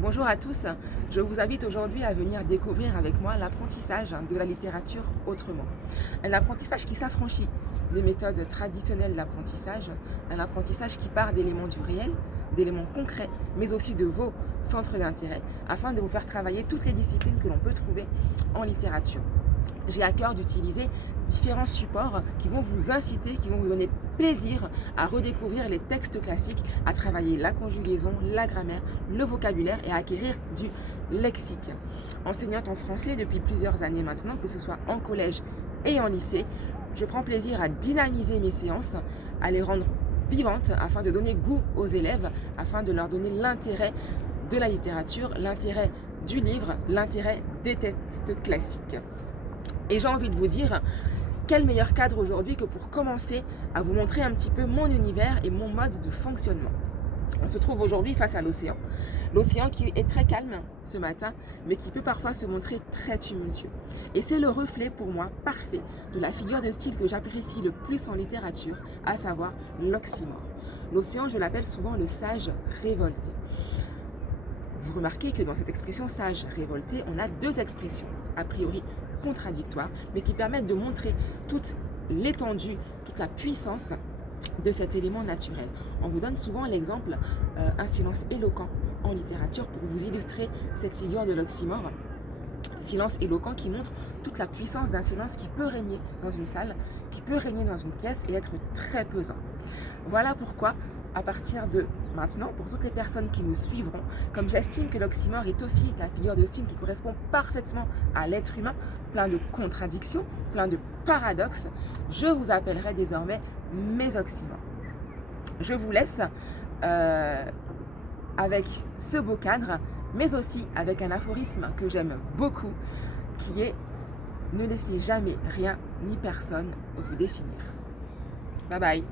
Bonjour à tous, je vous invite aujourd'hui à venir découvrir avec moi l'apprentissage de la littérature autrement. Un apprentissage qui s'affranchit des méthodes traditionnelles d'apprentissage, un apprentissage qui part d'éléments du réel, d'éléments concrets, mais aussi de vos centres d'intérêt, afin de vous faire travailler toutes les disciplines que l'on peut trouver en littérature. J'ai à cœur d'utiliser différents supports qui vont vous inciter, qui vont vous donner plaisir à redécouvrir les textes classiques, à travailler la conjugaison, la grammaire, le vocabulaire et à acquérir du lexique. Enseignante en français depuis plusieurs années maintenant, que ce soit en collège et en lycée, je prends plaisir à dynamiser mes séances, à les rendre vivantes afin de donner goût aux élèves, afin de leur donner l'intérêt de la littérature, l'intérêt du livre, l'intérêt des textes classiques. Et j'ai envie de vous dire, quel meilleur cadre aujourd'hui que pour commencer à vous montrer un petit peu mon univers et mon mode de fonctionnement. On se trouve aujourd'hui face à l'océan. L'océan qui est très calme ce matin, mais qui peut parfois se montrer très tumultueux. Et c'est le reflet pour moi parfait de la figure de style que j'apprécie le plus en littérature, à savoir l'oxymore. L'océan, je l'appelle souvent le sage révolté. Vous remarquez que dans cette expression sage révolté, on a deux expressions, a priori contradictoires, mais qui permettent de montrer toute l'étendue, toute la puissance de cet élément naturel. On vous donne souvent l'exemple, un silence éloquent en littérature pour vous illustrer cette figure de l'oxymore. Silence éloquent qui montre toute la puissance d'un silence qui peut régner dans une salle, qui peut régner dans une pièce et être très pesant. Voilà pourquoi, à partir de maintenant, pour toutes les personnes qui me suivront, comme j'estime que l'oxymore est aussi la figure de style qui correspond parfaitement à l'être humain, plein de contradictions, plein de paradoxes, je vous appellerai désormais mes oxymores. Je vous laisse avec ce beau cadre, mais aussi avec un aphorisme que j'aime beaucoup, qui est « Ne laissez jamais rien ni personne vous définir ». Bye bye.